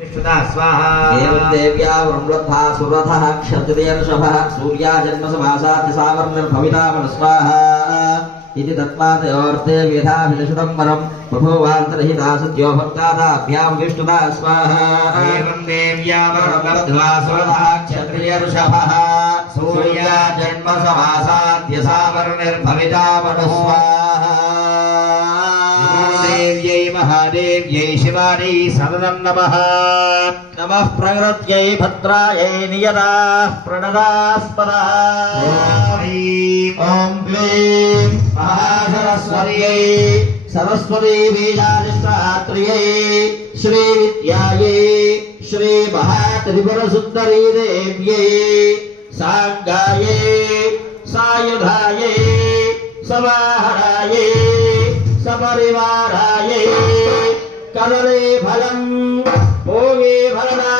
विष्णुदा स्वाहा एवं देव्या वृम्लब्धा सुरथः क्षत्रियर्षभः सूर्या जन्मसमासाद्य सावर्णर्भविता मनस्वाहा इति तत्त्वादयोर्थे वेदाभिलषितं वरं बभूवान्तरहिता सद्यो भक्तादाभ्यां विष्णुदा स्वाहा एवं देव्या वरलब्ध्वा सुरतः क्षत्रियऋषभः सूर्या जन्म समासाद्य सावर्णिर्भविता मनुस्वाहा देव्यै महादेव्यै शिवायै सदनं नमः नमः प्रकृत्यै भद्रायै नियताः प्रणदास्पदः ॐ क्लीं महासरस्वत्यै सरस्वती बीजानिष्ठात्र्यै श्रीविद्यायै श्रीमहात्रिपुरसुन्दरी देव्यै साङ्गायै सायुधायै समाहरायै सपरिवारायै लम् फलम्। भोगे भरद